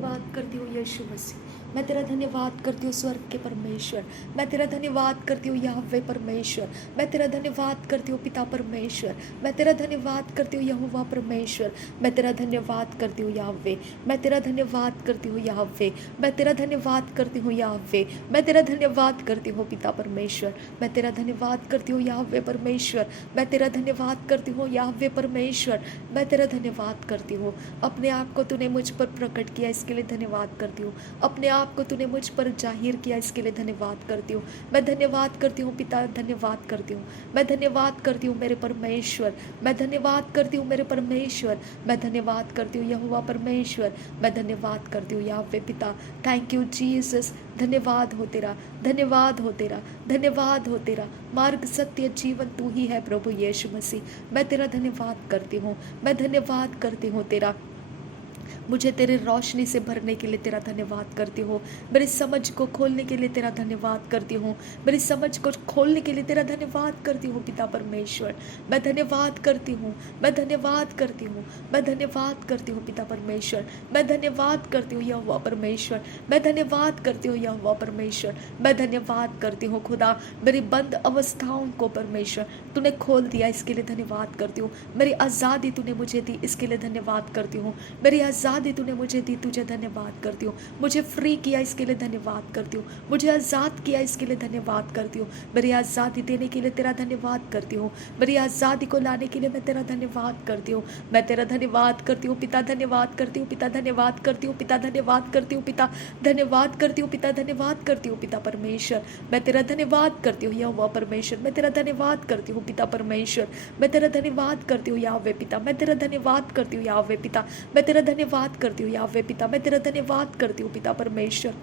धन्यवाद करती हूँ यीशु मसीह। मैं तेरा धन्यवाद करती हूँ स्वर्ग के परमेश्वर। मैं तेरा धन्यवाद करती हूँ यहोवा परमेश्वर। मैं तेरा धन्यवाद करती हूँ पिता परमेश्वर। मैं तेरा धन्यवाद करती हूँ यहोवा परमेश्वर। मैं तेरा धन्यवाद करती हूँ यहोवे। मैं तेरा धन्यवाद करती हूँ यहोवे। मैं तेरा धन्यवाद करती हूँ यहोवे। मैं तेरा धन्यवाद करती हूँ पिता परमेश्वर। मैं तेरा धन्यवाद करती हूँ यहोवे परमेश्वर। मैं तेरा धन्यवाद करती हूँ यहोवे परमेश्वर। मैं तेरा धन्यवाद करती हूँ। अपने आप को तूने मुझ पर प्रकट किया, इसके लिए धन्यवाद करती हूँ। अपने आप को तूने मुझ पर जाहिर किया, इसके लिए धन्यवाद करती हूँ। मैं धन्यवाद करती हूँ पिता, धन्यवाद करती हूँ। मैं धन्यवाद करती हूँ मेरे परमेश्वर। मैं धन्यवाद करती हूँ मेरे परमेश्वर। मैं धन्यवाद करती हूँ यहोवा परमेश्वर। मैं धन्यवाद करती हूँ यहोवे पिता। Thank you Jesus. धन्यवाद हो तेरा, धन्यवाद हो तेरा, धन्यवाद हो तेरा। मार्ग सत्य जीवन तू ही है प्रभु यीशु मसीह। मैं तेरा धन्यवाद करती हूँ। मैं धन्यवाद करती हूँ तेरा। मुझे तेरे रोशनी से भरने के लिए तेरा धन्यवाद करती हूँ। मेरी समझ को खोलने के लिए तेरा धन्यवाद करती हूँ। मेरी समझ को खोलने के लिए तेरा धन्यवाद करती हूँ पिता परमेश्वर। मैं धन्यवाद करती हूँ। मैं धन्यवाद करती हूँ। मैं धन्यवाद करती हूँ पिता परमेश्वर। मैं धन्यवाद करती हूँ यहोवा परमेश्वर। मैं धन्यवाद करती हूँ यहोवा परमेश्वर। मैं धन्यवाद करती हूँ खुदा। मेरी बंद अवस्थाओं को परमेश्वर तूने खोल दिया, इसके लिए धन्यवाद करती हूँ। मेरी आज़ादी तूने मुझे दी, इसके लिए धन्यवाद करती हूँ। मेरी आज़ादी तूने मुझे दी, तुझे धन्यवाद करती हूँ। मुझे फ्री किया, इसके लिए धन्यवाद करती हूँ। मुझे आज़ाद किया, इसके लिए धन्यवाद करती हूँ। मेरी आज़ादी देने के लिए तेरा धन्यवाद करती हूँ। मेरी आज़ादी को लाने के लिए मैं तेरा धन्यवाद करती हूँ। मैं तेरा धन्यवाद करती हूँ पिता, धन्यवाद करती हूँ पिता, धन्यवाद करती हूँ पिता, धन्यवाद करती हूँ पिता, धन्यवाद करती हूँ पिता, धन्यवाद करती हूँ पिता परमेश्वर। मैं तेरा धन्यवाद करती हूँ यहोवा परमेश्वर। मैं तेरा धन्यवाद करती हूँ पिता परमेश्वर। मैं तेरा धन्यवाद करती हूँ यहोवा पिता। मैं तेरा धन्यवाद करती हूँ यहोवा पिता। मैं तेरा धन्यवाद करती हूँ यहोवा पिता। मैं तेरा धन्यवाद करती हूँ पिता परमेश्वर।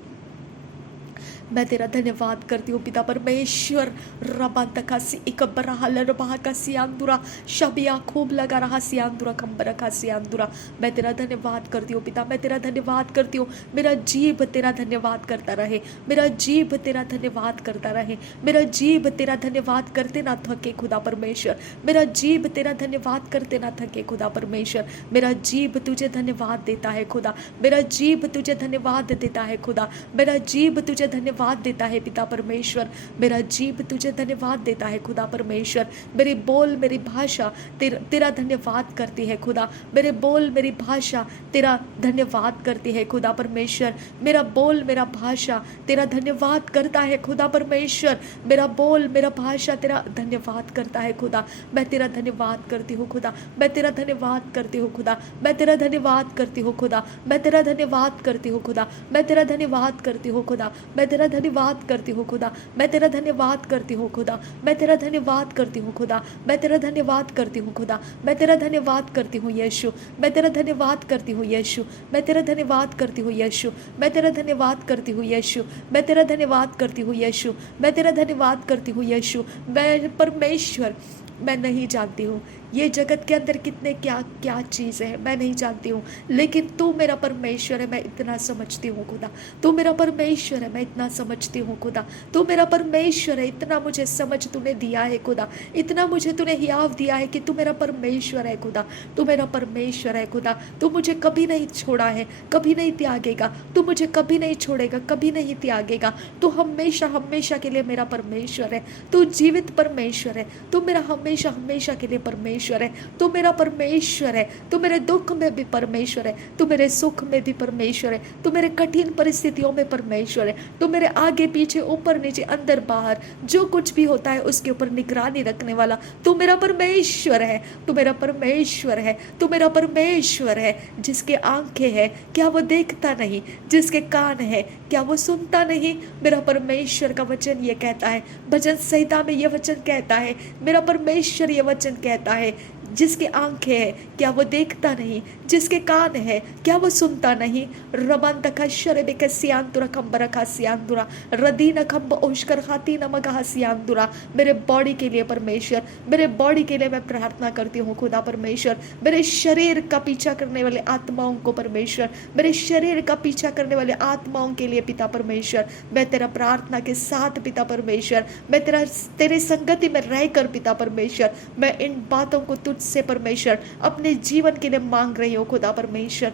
मैं तेरा धन्यवाद करती हूँ पिता परमेश्वर। रबांतकासी इकब्बरा हलर बहाकासी आंदुरा शबिया खूब लगा रहा सी आंदुरा कंबरा कासी आंदुरा। मैं तेरा धन्यवाद करती हूँ पिता। मैं तेरा धन्यवाद करती हूँ। मेरा जीभ तेरा धन्यवाद करता रहे। मेरा जीभ तेरा धन्यवाद करता रहे। मेरा जीभ तेरा धन्यवाद करते ना थके खुदा परमेश्वर। मेरा जीभ तेरा धन्यवाद करते ना थके खुदा परमेश्वर। मेरा जीभ तुझे धन्यवाद देता है खुदा। मेरा जीभ तुझे धन्यवाद देता है खुदा। मेरा जीभ तुझे धन्यवाद देता है पिता परमेश्वर। मेरा जीभ तुझे धन्यवाद देता है खुदा परमेश्वर। मेरे बोल मेरी भाषा तेरा धन्यवाद करती है खुदा। मेरे बोल मेरी भाषा तेरा धन्यवाद करती है खुदा परमेश्वर। मेरा बोल मेरा भाषा तेरा धन्यवाद करता है खुदा परमेश्वर। मेरा बोल मेरा भाषा तेरा धन्यवाद करता है खुदा। मैं तेरा धन्यवाद करती हूँ खुदा। मैं तेरा धन्यवाद करती हूँ खुदा। मैं तेरा धन्यवाद करती हूँ खुदा। मैं तेरा धन्यवाद करती हूँ खुदा। मैं तेरा धन्यवाद करती हूँ खुदा। मैं तेरा धन्यवाद करती हूँ खुदा। मैं तेरा धन्यवाद करती हूँ खुदा। मैं तेरा धन्यवाद करती हूँ खुदा। मैं तेरा धन्यवाद करती हूँ खुदा। मैं तेरा धन्यवाद करती हूँ यीशु। मैं तेरा धन्यवाद करती हूँ यीशु। मैं तेरा धन्यवाद करती हूँ यीशु। मैं तेरा धन्यवाद करती हूँ यीशु। मैं तेरा धन्यवाद करती हूँ यीशु। मैं तेरा धन्यवाद करती हूँ यीशु। मैं परमेश्वर, मैं नहीं जानती हूँ ये जगत के अंदर कितने क्या क्या चीज़ें हैं, मैं नहीं जानती हूँ, लेकिन तू मेरा परमेश्वर है, मैं इतना समझती हूँ खुदा। तू मेरा परमेश्वर है, मैं इतना समझती हूँ खुदा। तू मेरा परमेश्वर है, इतना मुझे समझ तूने दिया है खुदा। इतना मुझे तूने हियाव दिया है कि तू मेरा परमेश्वर है खुदा। तू मेरा परमेश्वर है खुदा। तू मुझे कभी नहीं छोड़ा है, कभी नहीं त्यागेगा। तू मुझे कभी नहीं छोड़ेगा, कभी नहीं त्यागेगा। तू हमेशा हमेशा के लिए मेरा परमेश्वर है। तू जीवित परमेश्वर है। तू मेरा हमेशा हमेशा के लिए परमेश्वर है। तू मेरा परमेश्वर है। तू मेरे दुख में भी परमेश्वर है। तू मेरे सुख में भी परमेश्वर है। तू मेरे कठिन परिस्थितियों में परमेश्वर है। तू मेरे आगे पीछे ऊपर नीचे अंदर बाहर जो कुछ भी होता है उसके ऊपर निगरानी रखने वाला तू मेरा परमेश्वर है। तू मेरा परमेश्वर है। तू मेरा परमेश्वर है। जिसके आंखें हैं क्या वो देखता नहीं, जिसके कान है क्या वो सुनता नहीं। मेरा परमेश्वर का वचन ये कहता है, भजन संहिता में ये वचन कहता है, मेरा परमेश्वर ये वचन कहता है, जिसके आंखें हैं क्या वो देखता नहीं, जिसके कान है क्या वो सुनता नहीं। रबंतका शरबेक सियांतुरा कंबरका सियांतुरा रदीन खंब ओशकर खाती नमगा सियांतुरा। मेरे बॉडी के लिए परमेश्वर, मेरे बॉडी के लिए मैं प्रार्थना करती हूँ खुदा परमेश्वर। मेरे शरीर का पीछा करने वाले आत्माओं को परमेश्वर, मेरे शरीर का पीछा करने वाले आत्माओं के लिए पिता परमेश्वर, मैं तेरा प्रार्थना के साथ पिता परमेश्वर, मैं तेरे संगति में रहकर पिता परमेश्वर, मैं इन बातों को तुझसे परमेश्वर अपने जीवन के लिए मांग रही हूँ खुदा परमेश्वर।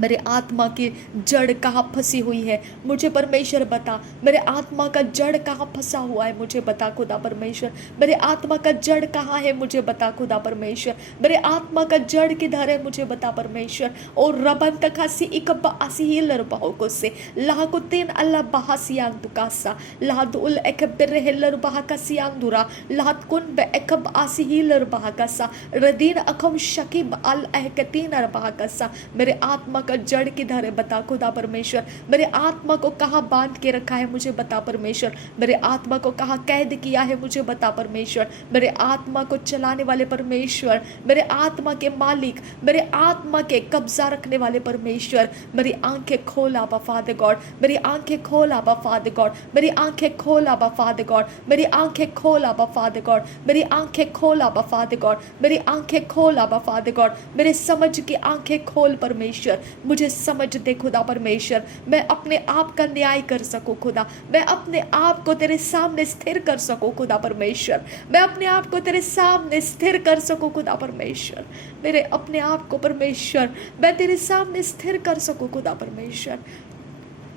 मेरे आत्मा की जड़ कहाँ फंसी हुई है मुझे परमेश्वर बता। मेरे आत्मा का जड़ कहाँ फंसा हुआ है मुझे बता खुदा परमेश्वर। मेरे आत्मा का जड़ कहाँ है मुझे बता खुदा परमेश्वर। मेरे आत्मा का जड़ किधर है मुझे बता परमेश्वर। और रबन तक हसी इकब आसी ही लरबाहो को से लाह को तीन अल्लाह बहासियान तुकासा लाह दुल एकब रहलर बहा का सियांदुरा लाह कुन बे एकब आसी ही लरबाहा का सा रदीन अखम शकीब अल अहकतीन अरबाहा का सा। मेरे आत्मा का जड़ किधर है बता खुदा परमेश्वर। मेरे आत्मा को कहाँ बांध के रखा है मुझे बता परमेश्वर। मेरे आत्मा को कहाँ कैद किया है मुझे बता परमेश्वर। मेरे आत्मा को चलाने वाले परमेश्वर, मेरे आत्मा के मालिक, मेरे आत्मा के कब्जा रखने वाले परमेश्वर, मेरी आंखें खोल आबा फादर गॉड। मेरी आंखें खोल आबा फादर गॉड। मेरी आंखें खोल आबा फादर गॉड। मेरी आंखें खोल आबा फादर गॉड। मेरी आंखें खोल आबा फादर गॉड। मेरी आंखें खोल आबा फादर गॉड। मेरे समझ की आंखें खोल परमेश्वर। मुझे समझ दे खुदा परमेश्वर। मैं अपने आप का न्याय कर सकूं खुदा। मैं अपने आप को तेरे सामने स्थिर कर सकूं खुदा परमेश्वर। मैं अपने आप को तेरे सामने स्थिर कर सकूं खुदा परमेश्वर। मेरे अपने आप को परमेश्वर मैं तेरे सामने स्थिर कर सकूं खुदा परमेश्वर।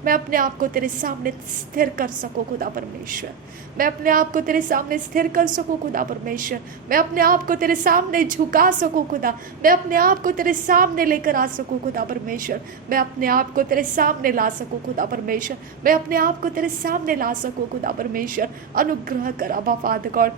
मैं अपने आप को तेरे सामने स्थिर कर सकूं खुदा परमेश्वर। मैं अपने आप को तेरे सामने स्थिर कर सकूं खुदा परमेश्वर। मैं अपने आप को तेरे सामने झुका सकूं खुदा। मैं अपने आप को तेरे सामने लेकर आ सकूं खुदा परमेश्वर। मैं अपने आप को तेरे सामने ला सकूं खुदा परमेश्वर। मैं अपने आप को तेरे सामने ला सकूं खुदा परमेश्वर। अनुग्रह कर अबा फादर गॉड।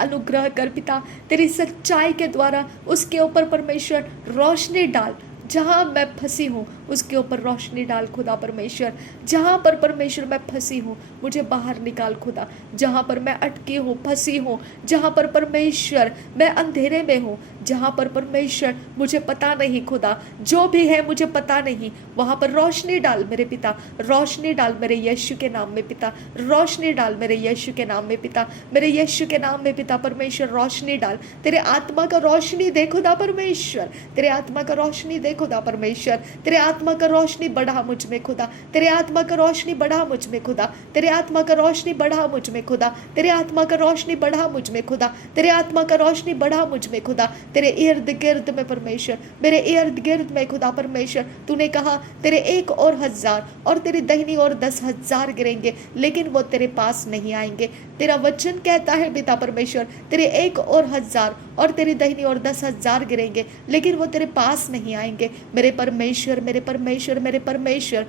अनुग्रह कर पिता। तेरी सच्चाई के द्वारा उसके ऊपर परमेश्वर रोशनी डाल। जहाँ मैं फंसी हूँ उसके ऊपर रोशनी डाल खुदा परमेश्वर। जहाँ पर परमेश्वर मैं फंसी हूँ मुझे बाहर निकाल खुदा। जहाँ पर मैं अटकी हूँ, फंसी हूँ, जहाँ पर परमेश्वर मैं अंधेरे में हूँ, जहाँ पर परमेश्वर मुझे पता नहीं खुदा, जो भी है मुझे पता नहीं, वहाँ पर रोशनी डाल मेरे पिता। रोशनी डाल मेरे यीशु के नाम में पिता। रोशनी डाल मेरे यीशु के नाम में पिता। मेरे यीशु के नाम में पिता परमेश्वर रोशनी डाल। तेरे आत्मा का रोशनी दे खुदा परमेश्वर। तेरे आत्मा का रोशनी दे खुदा परमेश्वर। तेरे आत्मा का रोशनी बढ़ा मुझ में खुदा। तेरे आत्मा का रोशनी बढ़ा मुझ में खुदा। तेरे आत्मा का रोशनी बढ़ा मुझ में खुदा। तेरे आत्मा का रोशनी बढ़ा मुझ में खुदा। तेरे आत्मा का रोशनी बढ़ा मुझ में खुदा। तेरे इर्द गिर्द में परमेश्वर, मेरे इर्द गिर्द में खुदा परमेश्वर। तूने कहा तेरे 1 और 1000 और तेरी दाहिनी ओर 10,000 गिरेंगे लेकिन वो तेरे पास नहीं आएंगे। तेरा वचन कहता है पिता परमेश्वर, तेरे 1 और 1000 और तेरी दाहिनी ओर 10,000 गिरेंगे लेकिन वो तेरे पास नहीं आएंगे। मेरे परमेश्वर, मेरे परमेश्वर, मेरे परमेश्वर,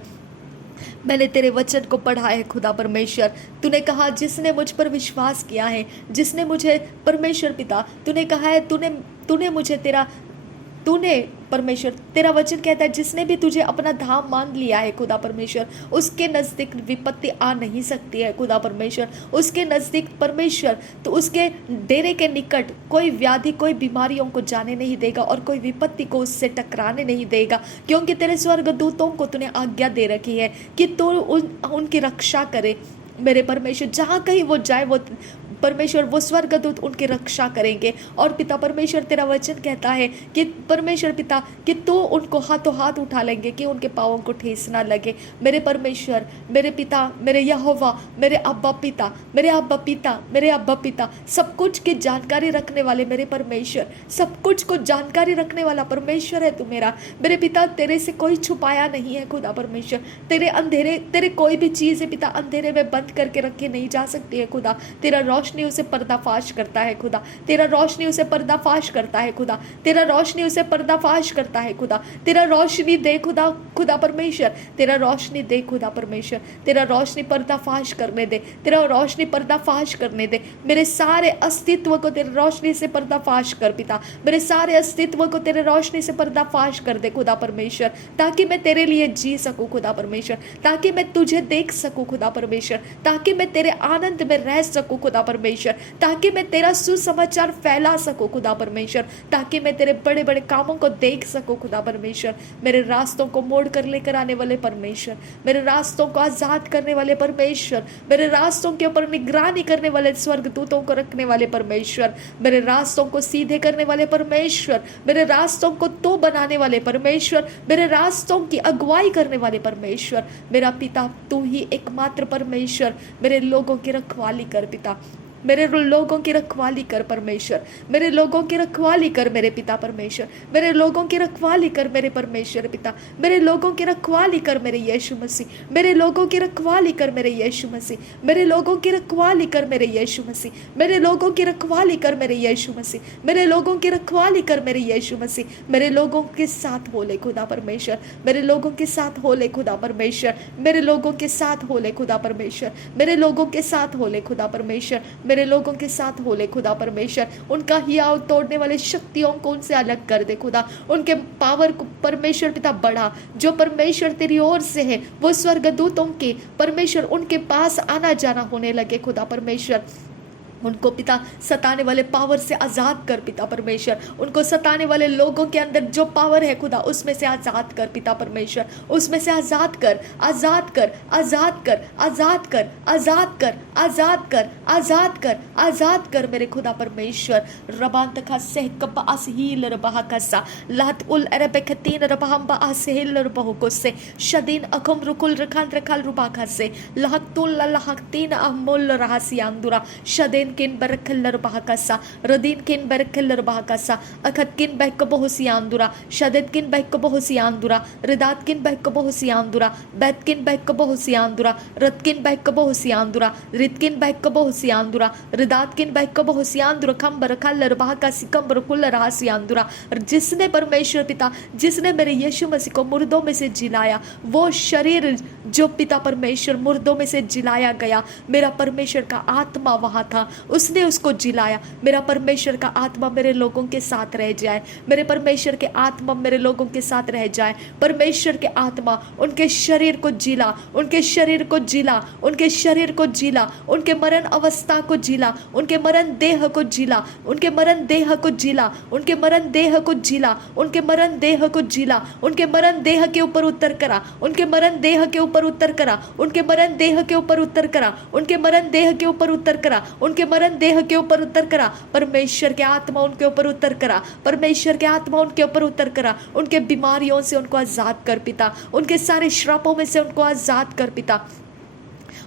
मैंने तेरे वचन को पढ़ा है खुदा परमेश्वर। तूने कहा जिसने मुझ पर विश्वास किया है, जिसने मुझे परमेश्वर पिता, तूने कहा है तूने मुझे तूने परमेश्वर, तेरा वचन कहता है जिसने भी तुझे अपना धाम मान लिया है खुदा परमेश्वर, उसके नज़दीक विपत्ति आ नहीं सकती है खुदा परमेश्वर। उसके नज़दीक परमेश्वर तो उसके डेरे के निकट कोई व्याधि, कोई बीमारियों को जाने नहीं देगा और कोई विपत्ति को उससे टकराने नहीं देगा, क्योंकि तेरे स्वर्गदूतों को तूने आज्ञा दे रखी है कि तू उनकी रक्षा करे। मेरे परमेश्वर, जहाँ कहीं वो जाए वो परमेश्वर, वो स्वर्गदूत उनकी रक्षा करेंगे। और पिता परमेश्वर, तेरा वचन कहता है कि परमेश्वर पिता कि तू उनको हाथों हाथ उठा लेंगे कि उनके पाँवों को ठेस ना लगे। मेरे परमेश्वर, मेरे पिता, मेरे यहोवा, मेरे अब्बा पिता, मेरे अब्बा पिता, मेरे अब्बा पिता, सब कुछ की जानकारी रखने वाले मेरे परमेश्वर, सब कुछ को जानकारी रखने वाला परमेश्वर है तू मेरा। मेरे पिता, तेरे से कोई छुपाया नहीं है खुदा परमेश्वर। तेरे कोई भी चीज़ है पिता अंधेरे में बंद करके रखी नहीं जा सकती है खुदा। तेरा रोशनी उसे पर्दाफाश करता है खुदा। तेरा रोशनी उसे पर्दाफाश करता है खुदा। तेरा रोशनी उसे पर्दाफाश करता है खुदा। तेरा रोशनी दे खुदा, खुदा परमेश्वर, तेरा रोशनी दे खुदा परमेश्वर। तेरा रोशनी पर्दाफाश करने दे। तेरा रोशनी पर्दाफाश करने दे। मेरे सारे अस्तित्व को तेरे रोशनी से पर्दाफाश कर पिता। मेरे सारे अस्तित्व को तेरे रोशनी से पर्दाफाश कर दे खुदा परमेश्वर, ताकि मैं तेरे लिए जी सकूं खुदा परमेश्वर, ताकि मैं तुझे देख सकूं खुदा परमेश्वर, ताकि मैं तेरे आनंद में रह सकूं खुदा परमेश्वर, ताकि मैं तेरा सुसमाचार फैला सकूं खुदा परमेश्वर, ताकि मैं तेरे बड़े बड़े कामों को देख सकूं खुदा परमेश्वर। मेरे रास्तों को मोड़ कर लेकर आने वाले परमेश्वर, मेरे रास्तों को आजाद करने वाले परमेश्वर, मेरे रास्तों के ऊपर निगरानी करने वाले स्वर्गदूतों को रखने वाले परमेश्वर, मेरे रास्तों को सीधे करने वाले परमेश्वर, मेरे रास्तों को तो बनाने वाले परमेश्वर, मेरे रास्तों की अगुवाई करने वाले परमेश्वर। मेरा पिता, तू ही एकमात्र परमेश्वर मेरे लोगों की रखवाली कर पिता। मेरे लोगों की रखवाली कर परमेश्वर, मेरे लोगों की रखवाली कर मेरे पिता परमेश्वर, मेरे लोगों की रखवाली कर मेरे परमेश्वर पिता, मेरे लोगों की रखवाली कर मेरे यीशु मसीह, मेरे लोगों की रखवाली कर मेरे यीशु मसीह, मेरे लोगों की रखवाली कर मेरे यीशु मसीह, मेरे लोगों की रखवाली कर मेरे यीशु मसीह, मेरे लोगों की रखवाली कर मेरे यीशु मसीह, मेरे लोगों के साथ हो ले खुदा परमेश्वर, मेरे लोगों के साथ हो ले खुदा परमेश्वर, मेरे लोगों के साथ हो ले खुदा परमेश्वर, मेरे लोगों के साथ हो ले खुदा परमेश्वर, मेरे लोगों के साथ हो ले खुदा परमेश्वर। उनका हियाव तोड़ने वाले शक्तियों को उनसे अलग कर दे खुदा, उनके पावर को परमेश्वर पिता बढ़ा, जो परमेश्वर तेरी ओर से है वो स्वर्गदूतों के परमेश्वर उनके पास आना जाना होने लगे खुदा परमेश्वर। उनको पिता सताने वाले पावर से आज़ाद कर पिता परमेश्वर, उनको सताने वाले लोगों के अंदर जो पावर है खुदा उसमें से आज़ाद कर पिता परमेश्वर, उसमें से आज़ाद कर, आज़ाद कर, आज़ाद कर, आज़ाद कर, आज़ाद कर, आज़ाद कर, आज़ाद कर, आज़ाद कर मेरे खुदा परमेश्वर। रबान तका सह कब असहील रबहा कसा लात उल अरबकतीन रबहम बा असहील रबहो से शदीन अखम रुकुल रखान रखाल रुबाका से लहक्तुल लहक्तीन अहमुल रहसियांदुरा शदीन किन बरखल्लर बहकसा रदीन किन बरखल्लर बहकसा अखत किन बहक बहुसियांदुरा शदद किन बहक बहुसियांदुरा रिदात किन बहक बहुसियांदुरा बैत किन बहक बहुसियांदुरा रत किन बहक बहुसियांदुरा रित किन बहक बहुसियांदुरा रिदात किन बहक बहुसियांदुरा खम बरखल्लर बहका सिकम बरकुल रहसियांदुरा। जिसने परमेश्वर पिता जिसने मेरे यीशु मसीह को मुर्दों में से जिलाया, वो शरीर जो पिता परमेश्वर मुर्दों में से जिलाया गया, मेरा परमेश्वर का आत्मा वहाँ था, उसने उसको जिलाया। मेरा परमेश्वर का आत्मा मेरे लोगों के साथ रह जाए, मेरे परमेश्वर के आत्मा मेरे लोगों के साथ रह जाए। परमेश्वर के आत्मा उनके शरीर को जिला, उनके शरीर को जिला, उनके शरीर को जिला, उनके मरण अवस्था को जिला, उनके मरण देह को जिला, उनके मरण देह को जिला, उनके मरण देह को जिला, उनके मरण देह को जिला, उनके मरण देह के ऊपर उत्तर करा, उनके मरण देह के ऊपर उत्तर करा, उनके मरण देह के ऊपर उत्तर करा, उनके मरण देह के ऊपर उत्तर करा, उनके मरण देह के ऊपर उत्तर करा। परमेश्वर के आत्मा उनके ऊपर उत्तर करा, परमेश्वर के आत्मा उनके ऊपर उत्तर करा। उनके बीमारियों से उनको आजाद कर पिता, उनके सारे श्रापों में से उनको आजाद कर पिता,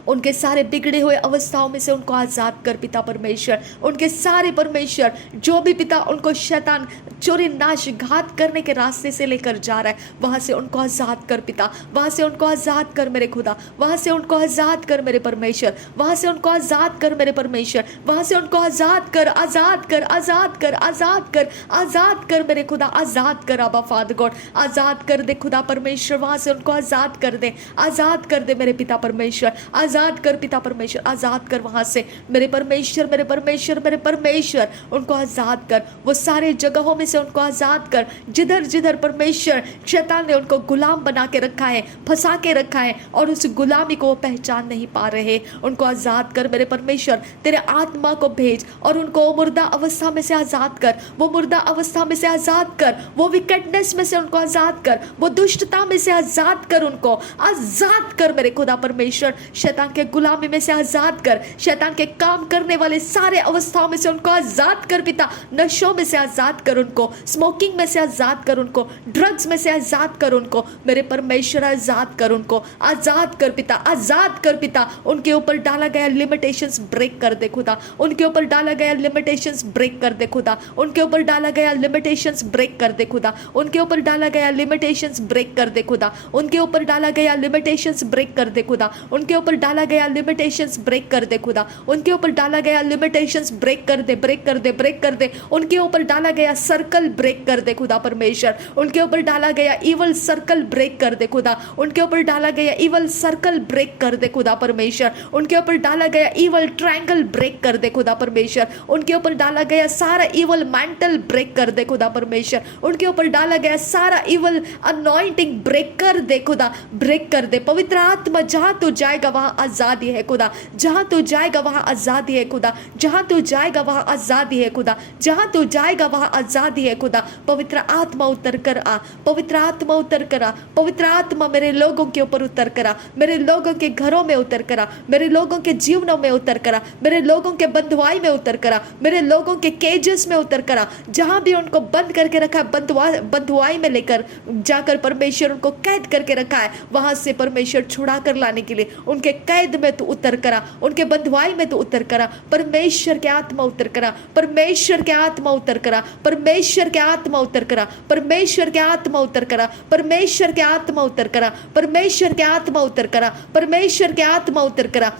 उनके सारे बिगड़े हुए अवस्थाओं में से उनको आज़ाद कर पिता परमेश्वर। उनके सारे परमेश्वर जो भी पिता उनको शैतान चोरी नाश घात करने के रास्ते से लेकर जा रहा है, वहाँ से उनको आज़ाद कर पिता, वहाँ से उनको आज़ाद कर मेरे खुदा, वहाँ से उनको आज़ाद कर मेरे परमेश्वर, वहाँ से उनको आज़ाद कर मेरे परमेश्वर, वहाँ से उनको आज़ाद कर, आज़ाद कर, आज़ाद कर, आज़ाद कर, आज़ाद कर मेरे खुदा, आज़ाद कर आबा फादर गॉड, आज़ाद कर दे खुदा परमेश्वर, वहाँ से उनको आज़ाद कर दे, आज़ाद कर दे मेरे पिता परमेश्वर, आज़ाद कर पिता परमेश्वर, आज़ाद कर वहाँ से मेरे परमेश्वर, मेरे परमेश्वर, मेरे परमेश्वर, उनको आज़ाद कर। वो सारे जगहों में से उनको आज़ाद कर जिधर जिधर परमेश्वर शैतान ने उनको गुलाम बना के रखा है, फंसा के रखा है और उस गुलामी को वो पहचान नहीं पा रहे, उनको आज़ाद कर मेरे परमेश्वर। तेरे आत्मा को भेज और उनको मुर्दा अवस्था में से आज़ाद कर, वो मुर्दा अवस्था में से आज़ाद कर, वो विकेटनेस में से उनको आज़ाद कर, वो दुष्टता में से आज़ाद कर, उनको आज़ाद कर मेरे खुदा परमेश्वर। शैतान के गुलामी में से आज़ाद कर, शैतान के काम करने वाले सारे अवस्थाओं में से उनको आज़ाद कर पिता, नशों में से आज़ाद कर उनको, स्मोकिंग में से आज़ाद कर उनको, ड्रग्स में से आज़ाद कर उनको मेरे परमेश्वर, आज़ाद कर उनको, आज़ाद कर पिता, आज़ाद कर पिता। उनके ऊपर डाला गया लिमिटेशंस ब्रेक कर दे खुदा, उनके ऊपर डाला गया लिमिटेशंस ब्रेक कर दे खुदा, उनके ऊपर डाला गया लिमिटेशंस ब्रेक कर दे खुदा, उनके ऊपर डाला गया लिमिटेशंस ब्रेक कर दे खुदा, उनके ऊपर डाला गया लिमिटेशंस ब्रेक कर दे खुदा, उनके ऊपर डाला गया लिमिटेशंस ब्रेक कर दे खुदा, उनके ऊपर डाला गया लिमिटेशंस ब्रेक कर दे, ब्रेक कर दे, ब्रेक कर दे। उनके ऊपर डाला गया सर्कल ब्रेक कर दे खुदा परमेश्वर, उनके ऊपर डाला गया इवल सर्कल ब्रेक कर दे खुदा, उनके ऊपर डाला गया इवल सर्कल ब्रेक कर दे खुदा परमेश्वर, उनके ऊपर डाला गया इवल ट्रायंगल ब्रेक कर दे खुदा परमेश्वर, उनके ऊपर डाला गया सारा इवल मैंटल ब्रेक कर दे खुदा परमेश्वर, उनके ऊपर डाला गया सारा इवल अनॉइंटिंग ब्रेक कर दे खुदा, ब्रेक कर दे। पवित्र आत्मा जहां तू जाएगा वहां आजादी है खुदा, जहां तू जाएगा वहां आजादी है खुदा, जहां तू जाएगा वहां आजादी है खुदा, जहां तू जाएगा वहां आजादी है खुदा। पवित्र आत्मा उतर कर आ, पवित्र आत्मा उतर कर आ, पवित्र आत्मा मेरे लोगों के ऊपर उतर करा, मेरे लोगों के घरों में उतर करा, मेरे लोगों के जीवनों में उतर करा, मेरे लोगों के बंधुआई में उतर करा, मेरे लोगों के केजेस में उतर करा, जहां भी उनको बंद करके रखा है बंधुआई में लेकर जाकर परमेश्वर उनको कैद करके रखा है, वहां से परमेश्वर छुड़ा कर लाने के लिए, उनके कैद में तू उतर करा, उनके बंधुआई में तू उतर करा। परमेश्वर के आत्मा उतर करा, परमेश्वर के आत्मा उतर करा, परमेश्वर के आत्मा उतर करा, परमेश्वर के आत्मा उतर करा, परमेश्वर के आत्मा उतर करा, परमेश्वर के आत्मा उतर करा, परमेश्वर के आत्मा उतर करा।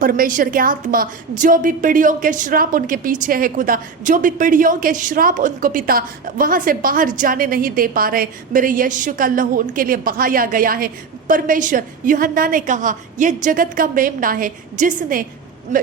परमेश्वर के आत्मा, जो भी पीढ़ियों के श्राप उनके पीछे है खुदा, जो भी पीढ़ियों के श्राप उनको पिता वहां से बाहर जाने नहीं दे पा रहे, मेरे यीशु का लहू उनके लिए बहाया गया है। परमेश्वर, यूहन्ना ने कहा ये जगत का मेमना है जिसने,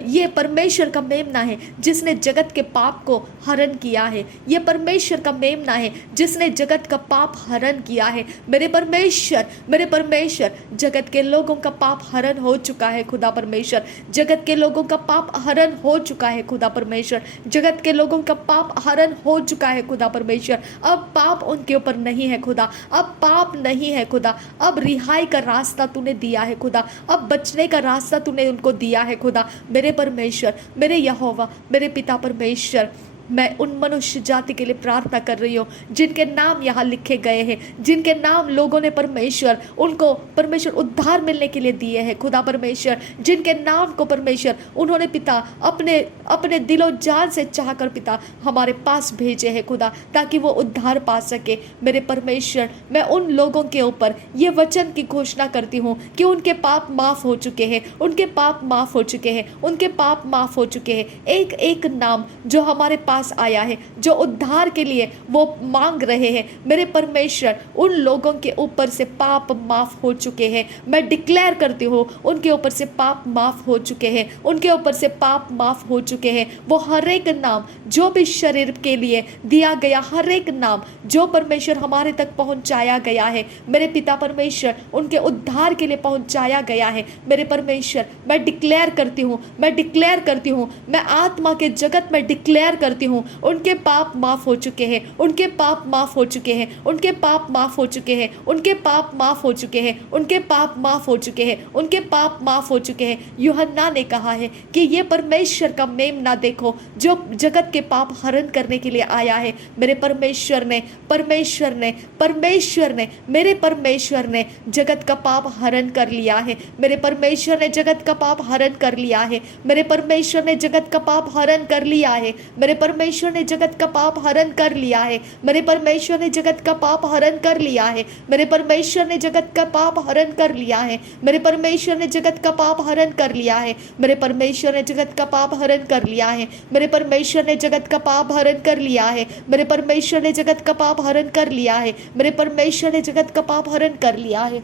ये परमेश्वर का मेमना है जिसने जगत के पाप को हरण किया है। ये परमेश्वर का मेमना है जिसने जगत का पाप हरण किया है। मेरे परमेश्वर, मेरे परमेश्वर, जगत के लोगों का पाप हरण हो चुका है खुदा परमेश्वर, जगत के लोगों का पाप हरण हो चुका है खुदा परमेश्वर, जगत के लोगों का पाप हरण हो चुका है खुदा परमेश्वर। अब पाप उनके ऊपर नहीं है खुदा, अब पाप नहीं है खुदा, अब रिहाई का रास्ता तूने दिया है खुदा, अब बचने का रास्ता तूने उनको दिया है खुदा। मेरे परमेश्वर, मेरे यहोवा, मेरे पिता परमेश्वर, मैं उन मनुष्य जाति के लिए प्रार्थना कर रही हूँ जिनके नाम यहाँ लिखे गए हैं, जिनके नाम लोगों ने परमेश्वर उनको परमेश्वर उद्धार मिलने के लिए दिए हैं खुदा परमेश्वर, जिनके नाम को परमेश्वर उन्होंने पिता अपने अपने दिलो जान से चाहकर पिता हमारे पास भेजे हैं खुदा, ताकि वो उद्धार पा सके। मेरे परमेश्वर, मैं उन लोगों के ऊपर ये वचन की घोषणा करती हूँ कि उनके पाप माफ हो चुके हैं, उनके पाप माफ हो चुके हैं, उनके पाप माफ हो चुके हैं। एक एक नाम जो हमारे पास आया है, जो उद्धार के लिए वो मांग रहे हैं, मेरे परमेश्वर उन लोगों के ऊपर से पाप माफ हो चुके हैं। मैं डिक्लेयर करती हूँ उनके ऊपर से पाप माफ हो चुके हैं, उनके ऊपर से पाप माफ हो चुके हैं। वो हर एक नाम जो भी शरीर के लिए दिया गया, हर एक नाम जो परमेश्वर हमारे तक पहुंचाया गया है, मेरे पिता परमेश्वर उनके उद्धार के लिए पहुंचाया गया है। मेरे परमेश्वर, मैं डिक्लेयर करती हूँ, मैं डिक्लेयर करती हूँ, मैं आत्मा के जगत में डिक्लेयर करती हूँ उनके पाप माफ हो चुके हैं, उनके पाप माफ हो चुके हैं, उनके पाप माफ हो चुके हैं, उनके पाप माफ हो चुके हैं, उनके पाप माफ हो चुके हैं, उनके पाप माफ हो चुके हैं। यूहन्ना ने कहा है कि ये परमेश्वर का मेमना देखो जो जगत के पाप हरण करने के लिए आया है। मेरे परमेश्वर ने, परमेश्वर ने, परमेश्वर ने, मेरे परमेश्वर ने जगत का पाप हरण कर लिया है। मेरे परमेश्वर ने जगत का पाप हरण कर लिया है। मेरे परमेश्वर ने जगत का पाप हरण कर लिया है। मेरे परमेश्वर ने जगत का पाप हरण कर लिया है। मेरे परमेश्वर ने जगत का पाप हरण कर लिया है। मेरे परमेश्वर ने जगत का पाप हरण कर लिया है। मेरे परमेश्वर ने जगत का पाप हरण कर लिया है। मेरे परमेश्वर ने जगत का पाप हरण कर लिया है। मेरे परमेश्वर ने जगत का पाप हरण कर लिया है। मेरे परमेश्वर ने जगत का पाप हरण कर लिया है। मेरे परमेश्वर ने जगत का पाप हरण कर लिया है।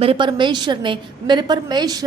मेरे परमेश्वर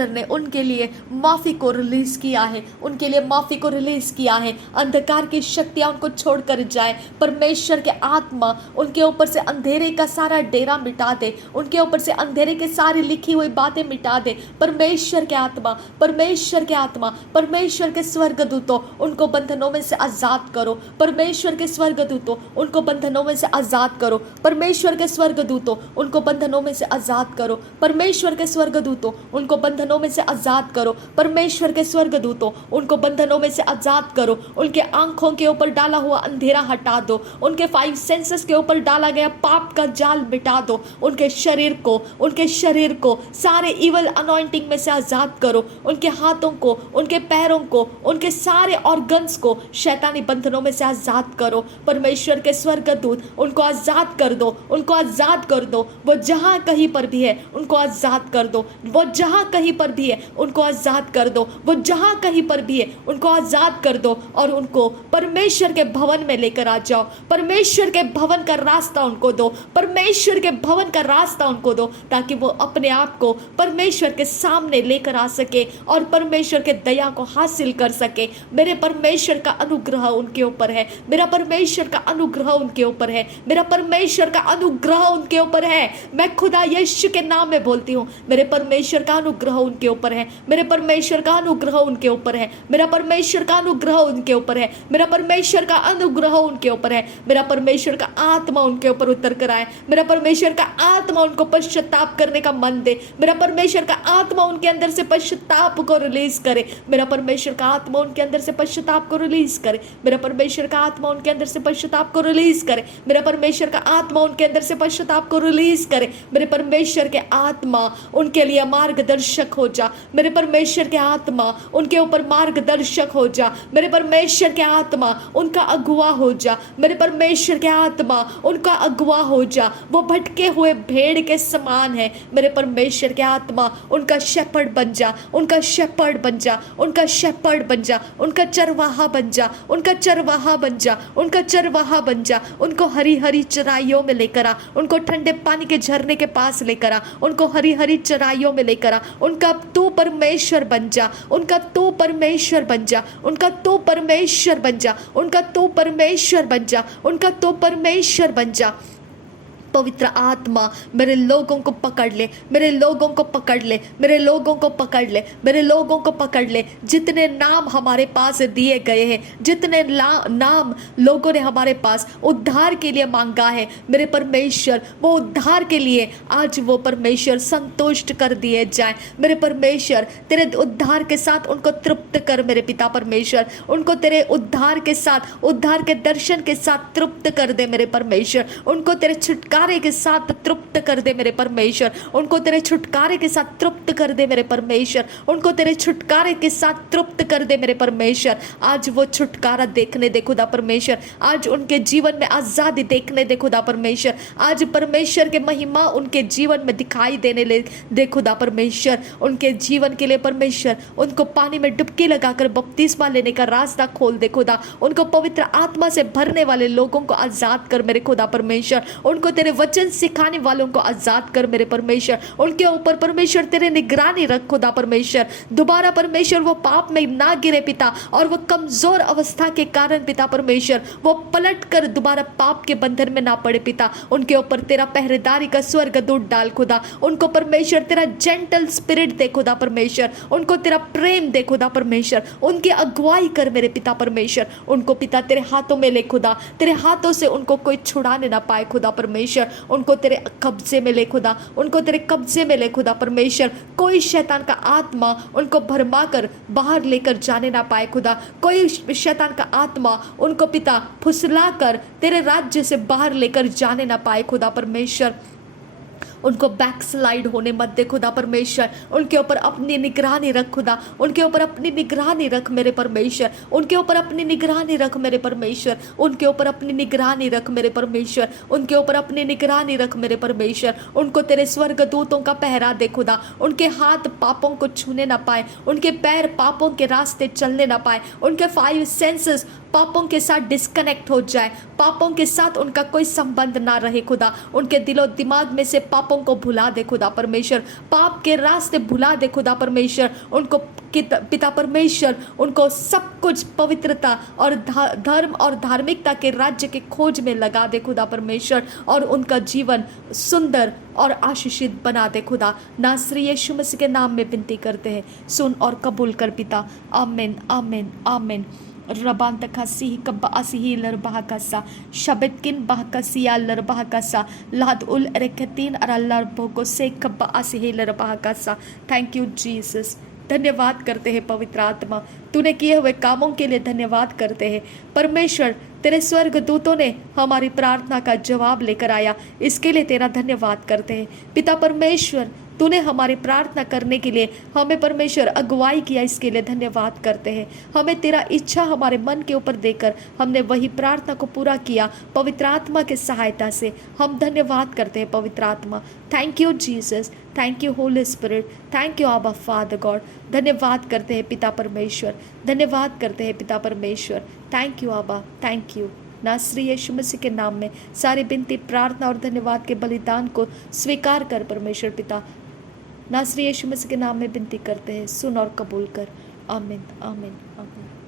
ने उनके लिए माफ़ी को रिलीज़ किया है, उनके लिए माफ़ी को रिलीज़ किया है। अंधकार की शक्तियाँ उनको छोड़कर जाए। परमेश्वर के आत्मा उनके ऊपर से अंधेरे का सारा डेरा मिटा दे, उनके ऊपर से अंधेरे के सारी लिखी हुई बातें मिटा दे। परमेश्वर के आत्मा, परमेश्वर के आत्मा, परमेश्वर के स्वर्गदूतों उनको बंधनों में से आज़ाद करो। परमेश्वर के स्वर्गदूतों उनको बंधनों में से आज़ाद करो। परमेश्वर के स्वर्गदूतों उनको बंधनों में से आज़ाद करो। परमेश्वर के स्वर्गदूतों उनको बंधनों में से आजाद करो। परमेश्वर के स्वर्गदूतों उनको बंधनों में से आजाद करो। उनके आंखों के ऊपर डाला हुआ अंधेरा हटा दो। उनके 5 सेंसेस के ऊपर डाला गया पाप का जाल मिटा दो। उनके शरीर को सारे इवल अनॉइंटिंग में से आजाद करो। उनके हाथों को, उनके पैरों को, उनके सारे ऑर्गन्स को शैतानी बंधनों में से आजाद करो। परमेश्वर के स्वर्गदूत उनको आजाद कर दो, उनको आजाद कर दो। वो जहां कहीं पर भी है उनको आजाद कर दो। वो जहां कहीं पर भी है उनको आजाद कर दो। वो जहां कहीं पर भी है उनको आजाद कर दो और उनको परमेश्वर के भवन में लेकर आ जाओ। परमेश्वर के भवन का रास्ता उनको दो। परमेश्वर के भवन का रास्ता उनको दो, ताकि वो अपने आप को परमेश्वर के सामने लेकर आ सके और परमेश्वर के दया को हासिल कर सके। मेरे परमेश्वर का अनुग्रह उनके ऊपर है। मेरा परमेश्वर का अनुग्रह उनके ऊपर है। मेरा परमेश्वर का अनुग्रह उनके ऊपर है। मैं खुदा यीशु के नाम में बोलती हूँ, मेरे परमेश्वर का अनुग्रह उनके ऊपर है। मेरे परमेश्वर का अनुग्रह उनके ऊपर है। मेरा परमेश्वर का अनुग्रह उनके ऊपर है। मेरा परमेश्वर का अनुग्रह उनके ऊपर है। मेरा परमेश्वर का आत्मा उनके ऊपर उतर कर आए। मेरा परमेश्वर का आत्मा उनको पश्चाताप करने का मन दे। मेरा परमेश्वर का आत्मा उनके अंदर से पश्चाताप को रिलीज करे। मेरा परमेश्वर का आत्मा उनके अंदर से पश्चाताप को रिलीज करे। मेरा परमेश्वर का आत्मा उनके अंदर से पश्चाताप को रिलीज करे। मेरा परमेश्वर का आत्मा उनके अंदर से पश्चाताप को रिलीज करे। मेरे परमेश्वर के आत्मा उनके लिए मार्गदर्शक हो जा। मेरे परमेश्वर के आत्मा उनके ऊपर मार्गदर्शक हो जा। मेरे परमेश्वर के आत्मा उनका अगुवा हो जा। मेरे परमेश्वर के आत्मा उनका अगुवा हो जा। वो भटके हुए भेड़ के समान है। मेरे परमेश्वर के आत्मा उनका शेपर्ड बन जा, उनका शेपर्ड बन जा, उनका शेपर्ड बन जा, उनका चरवाहा बन जा, उनका चरवाहा बन जा, उनका चरवाहा बन जा। उनको हरी हरी चराइयों में लेकर आ, उनको ठंडे पानी के झरने के पास लेकर आ, उनको हरी हरी चराइयों में लेकर आ। उनका तू परमेश्वर बन जा, उनका तू परमेश्वर बन जा, उनका तू परमेश्वर बन जा, उनका तू परमेश्वर बन जा, उनका तू परमेश्वर बन जा। पवित्र आत्मा मेरे लोगों को पकड़ ले, मेरे लोगों को पकड़ ले, मेरे लोगों को पकड़ ले, मेरे लोगों को पकड़ ले। जितने नाम हमारे पास दिए गए हैं, जितने नाम लोगों ने हमारे पास उद्धार के लिए मांगा है, मेरे परमेश्वर वो उद्धार के लिए आज वो परमेश्वर संतुष्ट कर दिए जाए। मेरे परमेश्वर तेरे उद्धार के साथ उनको तृप्त कर। मेरे पिता परमेश्वर उनको तेरे उद्धार के साथ, उद्धार के दर्शन के साथ तृप्त कर दे। मेरे परमेश्वर उनको तेरे छुटकारे के साथ तृप्त कर दे। मेरे परमेश्वर उनको तेरे छुटकारे के साथ तृप्त कर दे। मेरे परमेश्वर उनको तेरे छुटकारे के साथ तृप्त कर दे। मेरे परमेश्वर आज वो छुटकारा देखने दे खुदा परमेश्वर। आज उनके जीवन में आजादी देखने दे खुदा परमेश्वर। आज परमेश्वर के महिमा उनके जीवन में दिखाई देने दे खुदा परमेश्वर। उनके जीवन के लिए परमेश्वर उनको पानी में डुबकी लगाकर बपतिस्मा लेने का रास्ता खोल दे खुदा। उनको पवित्र आत्मा से भरने वाले लोगों को आजाद कर मेरे खुदा परमेश्वर। उनको तेरे वचन सिखाने वालों को आजाद कर मेरे परमेश्वर। उनके ऊपर परमेश्वर तेरे निगरानी रख खुदा परमेश्वर। दोबारा परमेश्वर वो पाप में ना गिरे पिता, और वो कमजोर अवस्था के कारण पिता परमेश्वर वो पलट कर दोबारा पाप के बंधन में ना पड़े पिता। उनके ऊपर तेरा पहरेदारी का स्वर्गदूत डाल खुदा। उनको परमेश्वर तेरा जेंटल स्पिरिट दे खुदा परमेश्वर। उनको तेरा प्रेम दे खुदा परमेश्वर। उनकी अगुवाई कर मेरे पिता परमेश्वर। उनको पिता तेरे हाथों में ले खुदा। तेरे हाथों से उनको कोई छुड़ाने ना पाए खुदा परमेश्वर। उनको तेरे कब्जे में ले खुदा। उनको तेरे कब्जे में ले खुदा परमेश्वर। कोई शैतान का आत्मा उनको भरमा कर बाहर लेकर जाने ना पाए खुदा। कोई शैतान का आत्मा उनको पिता फुसला कर तेरे राज्य से बाहर लेकर जाने ना पाए खुदा परमेश्वर। उनको बैकस्लाइड होने मत दे खुदा परमेश्वर। उनके ऊपर अपनी निगरानी रख खुदा। उनके ऊपर अपनी निगरानी रख मेरे परमेश्वर। उनके ऊपर अपनी निगरानी रख मेरे परमेश्वर। उनके ऊपर अपनी निगरानी रख मेरे परमेश्वर। उनके ऊपर अपनी निगरानी रख मेरे परमेश्वर। उनको तेरे स्वर्गदूतों का पहरा दे खुदा। उनके हाथ पापों को छूने ना पाए, उनके पैर पापों के रास्ते चलने ना पाए, उनके 5 सेंसेस पापों के साथ डिस्कनेक्ट हो जाए, पापों के साथ उनका कोई संबंध ना रहे खुदा। उनके दिलो दिमाग में से पापों को भुला दे खुदा परमेश्वर। पाप के रास्ते भुला दे खुदा परमेश्वर। उनको पिता परमेश्वर उनको सब कुछ पवित्रता और धर्म और धार्मिकता के राज्य के खोज में लगा दे खुदा परमेश्वर, और उनका जीवन सुंदर और आशीषित बना दे खुदा। नासरी यीशु मसीह के नाम में विनती करते हैं, सुन और कबूल कर पिता। आमीन आमीन आमीन। रबांत खासी कब्बा आसी लरबाहकासा शबतकिन बहकासिया लरबाहकासा लाद उल रेखतीन अरल्लार भोगो से कब्बा आसी लरबाहकासा। Thank you Jesus. धन्यवाद करते हैं पवित्र आत्मा, तूने किए हुए कामों के लिए धन्यवाद करते हैं परमेश्वर। तेरे स्वर्गदूतों ने हमारी प्रार्थना का जवाब लेकर आया, इसके लिए तेरा धन्यवाद करते हैं पिता परमेश्वर। तूने हमारी प्रार्थना करने के लिए हमें परमेश्वर अगुवाई किया, इसके लिए धन्यवाद करते हैं। हमें तेरा इच्छा हमारे मन के ऊपर देकर हमने वही प्रार्थना को पूरा किया पवित्र आत्मा के सहायता से। हम धन्यवाद करते हैं पवित्र आत्मा। Thank you Jesus, thank you Holi spirit, thank you आबा फादर गॉड। धन्यवाद करते हैं पिता परमेश्वर, धन्यवाद करते हैं पिता परमेश्वर। थैंक यू आबा, थैंक यू। नासरी यीशु मसीह के नाम में सारी विनती प्रार्थना और धन्यवाद के बलिदान को स्वीकार कर परमेश्वर पिता। नासरी यीशु मसीह के नाम में विनती करते हैं, सुन और कबूल कर। आमीन आमीन आमीन।